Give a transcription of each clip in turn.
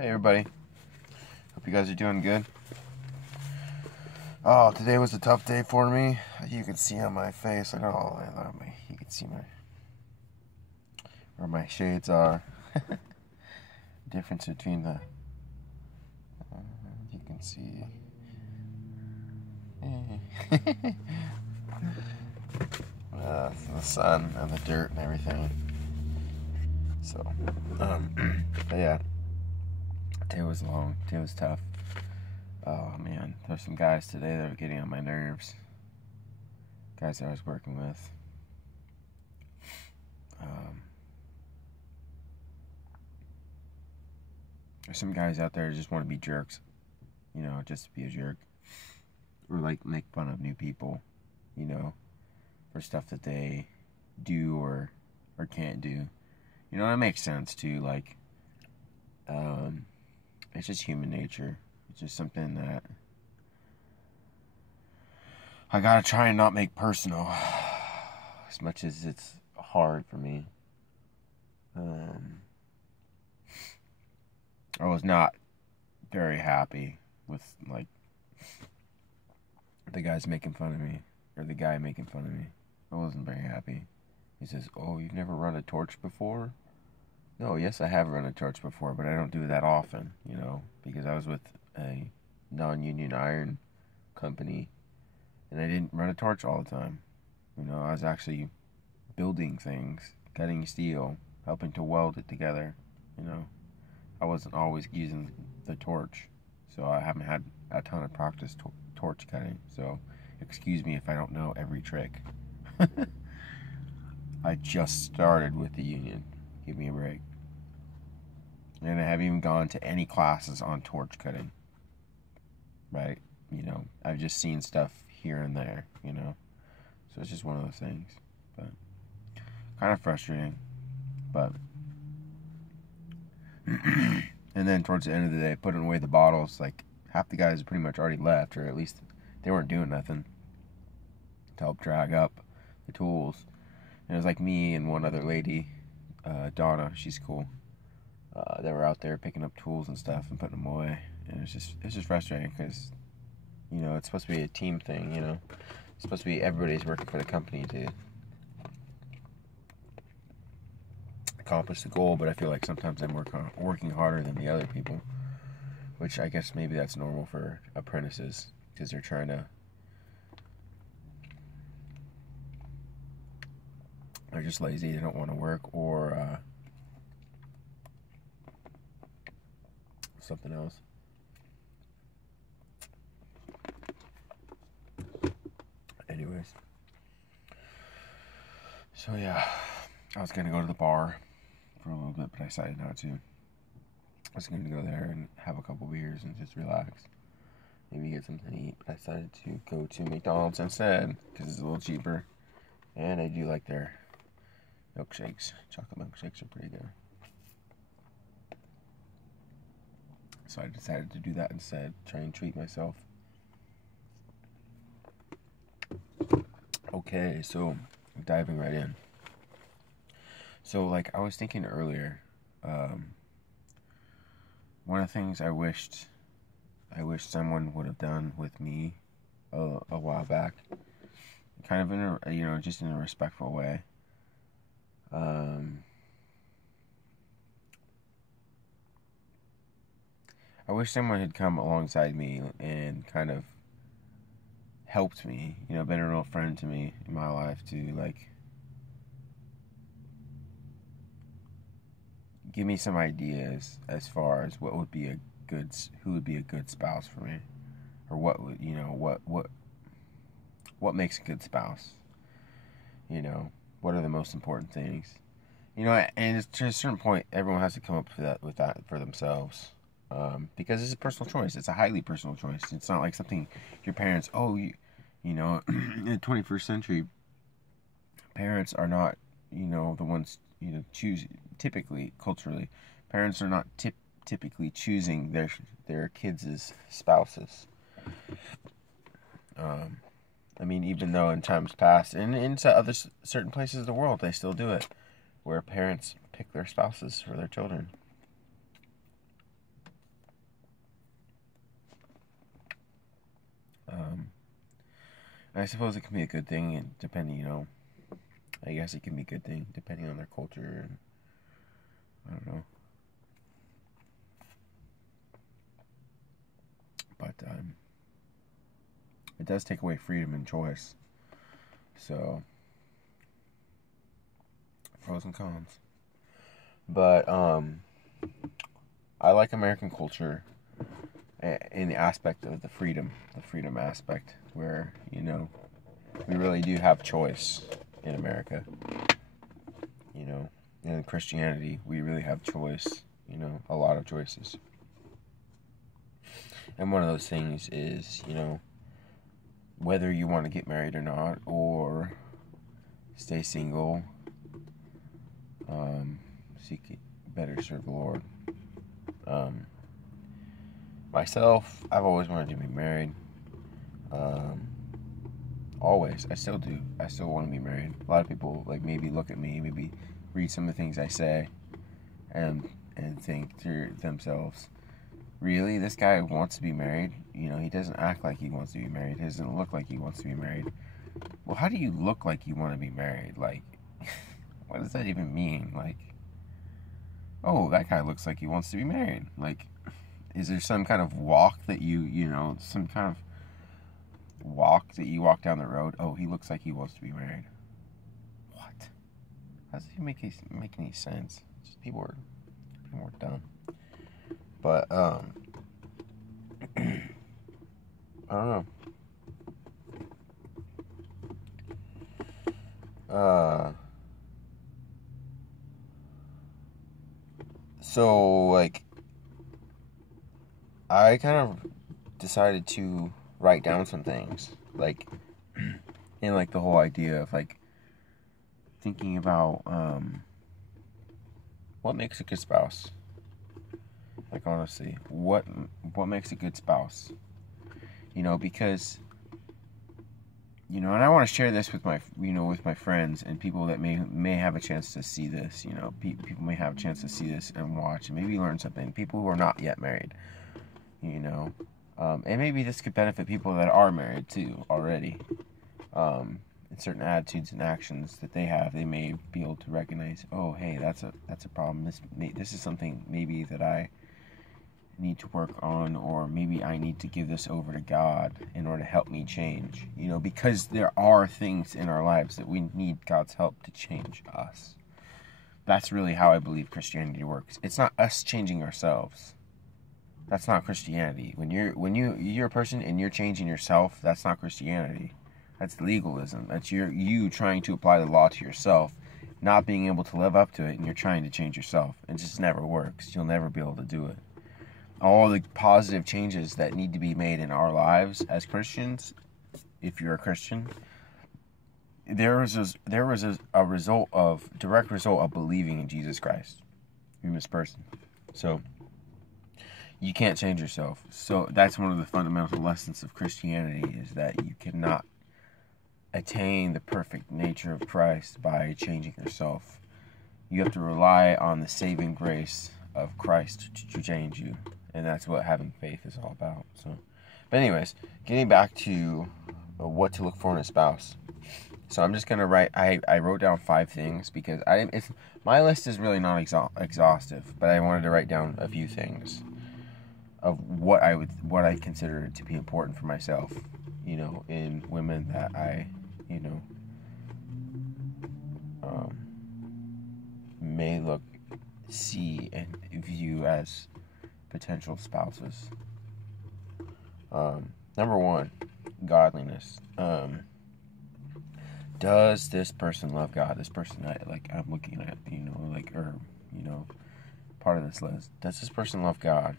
Hey everybody, hope you guys are doing good. Oh, today was a tough day for me. You can see on my face, you can see where my shades are. Difference between you can see the sun and the dirt and everything. So, but yeah, today was long, today was tough. Oh man, there's some guys today that are getting on my nerves. Guys that I was working with. There's some guys out there that just want to be jerks. You know, just to be a jerk. Or like make fun of new people, you know, for stuff that they do or can't do. You know, that makes sense too. Like, it's just human nature. It's just something that I gotta try and not make personal, as much as it's hard for me. I was not very happy with, like, the guys making fun of me, or the guy making fun of me. I wasn't very happy. He says, "Oh, you've never run a torch before?" No, yes, I have run a torch before, but I don't do it that often, you know, because I was with a non-union iron company, and I didn't run a torch all the time. You know, I was actually building things, cutting steel, helping to weld it together, you know. I wasn't always using the torch, so I haven't had a ton of practice torch cutting, so excuse me if I don't know every trick. I just started with the union. Give me a break. And I haven't even gone to any classes on torch cutting. Right? You know, I've just seen stuff here and there, you know. So it's just one of those things. But kind of frustrating. But and then towards the end of the day, putting away the bottles, like half the guys pretty much already left, or at least they weren't doing nothing to help drag up the tools. And it was like me and one other lady, Donna, she's cool. They were out there picking up tools and stuff and putting them away. And it's just frustrating because, you know, it's supposed to be a team thing, you know. It's supposed to be everybody's working for the company to accomplish the goal, but I feel like sometimes I'm working harder than the other people, which I guess maybe that's normal for apprentices because they're trying to, they're just lazy, they don't want to work, or something else. Anyways, so yeah, I was gonna go to the bar for a little bit, but I decided not to. I was going to go there and have a couple beers and just relax. Maybe get something to eat, but I decided to go to McDonald's instead because it's a little cheaper. And I do like their milkshakes. Chocolate milkshakes are pretty good. So I decided to do that instead. Try and treat myself. Okay, so diving right in. So, like, I was thinking earlier, one of the things I wish someone would have done with me a while back, kind of in a, you know, just in a respectful way. I wish someone had come alongside me and kind of helped me, you know, been a real friend to me in my life to, like, give me some ideas as far as who would be a good spouse for me, or what would, you know, what makes a good spouse, you know, what are the most important things, you know, and it's, to a certain point, everyone has to come up with that for themselves, because it's a personal choice. It's a highly personal choice. It's not like something your parents, you know, in the 21st century, parents are not, you know, the ones, you know, typically, culturally, parents are not typically choosing their kids' spouses. I mean, even though in times past, and in other certain places of the world, they still do it, where parents pick their spouses for their children. I suppose it can be a good thing, and depending, I guess it can be a good thing depending on their culture, and I don't know. But it does take away freedom and choice. So, pros and cons. But I like American culture in the aspect of the freedom aspect, where we really do have choice in America. In Christianity, we really have choice. A lot of choices. And one of those things is, whether you want to get married or not, or stay single, seek better serve the Lord. Myself, I've always wanted to be married. Always. I still do. I still want to be married. A lot of people maybe look at me, maybe read some of the things I say, and think to themselves, really, this guy wants to be married? He doesn't act like he wants to be married. He doesn't look like he wants to be married. Well, how do you look like you want to be married? What does that even mean? Oh, that guy looks like he wants to be married. Is there some kind of walk that some kind of walk that you walk down the road? Oh, he looks like he wants to be married. What? How does it make any sense? People are dumb. But I don't know. So I kind of decided to write down some things, in the whole idea of thinking about what makes a good spouse. Honestly, what makes a good spouse? Because and I want to share this with my friends and people that may have a chance to see this. People may have a chance to see this and watch and maybe learn something. People who are not yet married, and maybe this could benefit people that are married too already. And certain attitudes and actions that they have, they may be able to recognize. Oh, hey, that's a problem. This is something maybe that I need to work on, or maybe I need to give this over to God in order to help me change. Because there are things in our lives that we need God's help to change us. That's really how I believe Christianity works. It's not us changing ourselves. That's not Christianity. When you're a person and you're changing yourself, that's not Christianity. That's legalism. That's you trying to apply the law to yourself, not being able to live up to it, and you're trying to change yourself. It just never works. You'll never be able to do it. All the positive changes that need to be made in our lives as Christians, if you're a Christian, there was a direct result of believing in Jesus Christ, in this person. So you can't change yourself. So that's one of the fundamental lessons of Christianity, is that you cannot attain the perfect nature of Christ by changing yourself. You have to rely on the saving grace of Christ to change you. And that's what having faith is all about. But anyways, getting back to what to look for in a spouse. So I'm just gonna write. I wrote down 5 things because my list is really not exhaustive, but I wanted to write down a few things of what I consider to be important for myself. In women that I may see and view as potential spouses. Number 1, godliness. Does this person love God? This person I'm looking at, part of this list. Does this person love God?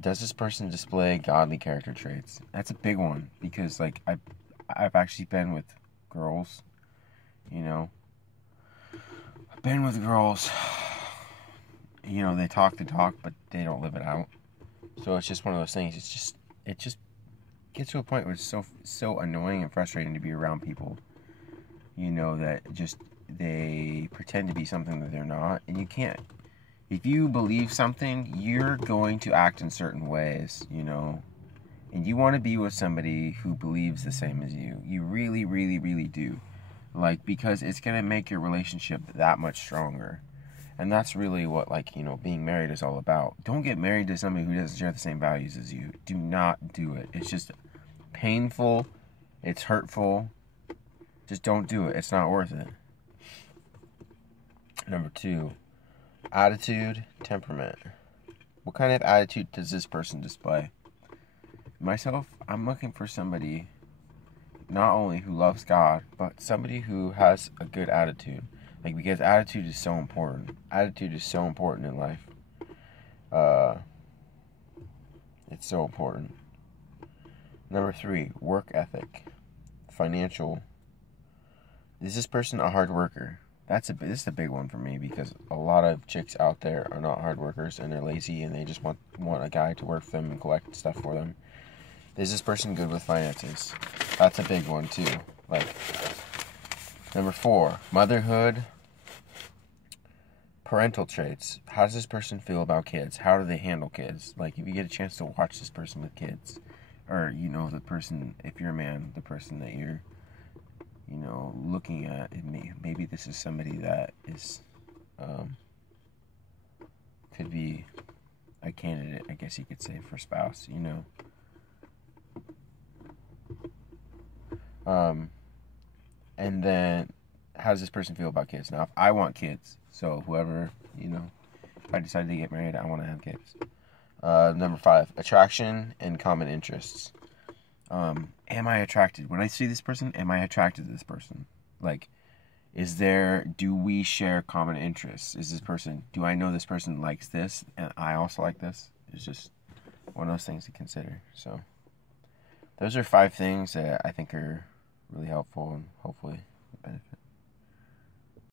Does this person display godly character traits? That's a big one, because I've actually been with girls. I've been with girls. They talk the talk, but they don't live it out. So it's just one of those things. It just gets to a point where it's so annoying and frustrating to be around people, that just they pretend to be something that they're not, and you can't. If you believe something, you're going to act in certain ways, And you want to be with somebody who believes the same as you. You really, really, really do. Like, because it's going to make your relationship that much stronger. And that's really what, like, you know, being married is all about. Don't get married to somebody who doesn't share the same values as you. Do not do it. It's just painful. It's hurtful. Just don't do it. It's not worth it. Number 2, attitude, temperament. What kind of attitude does this person display? Myself, I'm looking for somebody not only who loves God, but somebody who has a good attitude. Like, because attitude is so important. Attitude is so important in life. It's so important. Number 3, work ethic, financial. Is this person a hard worker? This is a big one for me, because a lot of chicks out there are not hard workers and they're lazy and they just want a guy to work for them and collect stuff for them. Is this person good with finances? That's a big one too. Like, number 4, motherhood, parental traits. How does this person feel about kids? How do they handle kids? Like, if you get a chance to watch this person with kids, or, you know, the person, if you're a man, the person that you're, you know, looking at, maybe this is somebody that is, could be a candidate, I guess you could say, for spouse, you know. And then, how does this person feel about kids? Now, if I want kids, so whoever, you know, if I decide to get married, I want to have kids. Number 5, attraction and common interests. Am I attracted? When I see this person, am I attracted to this person? Like, do we share common interests? Do I know this person likes this and I also like this? It's just one of those things to consider. So, those are 5 things that I think are really helpful and hopefully benefit.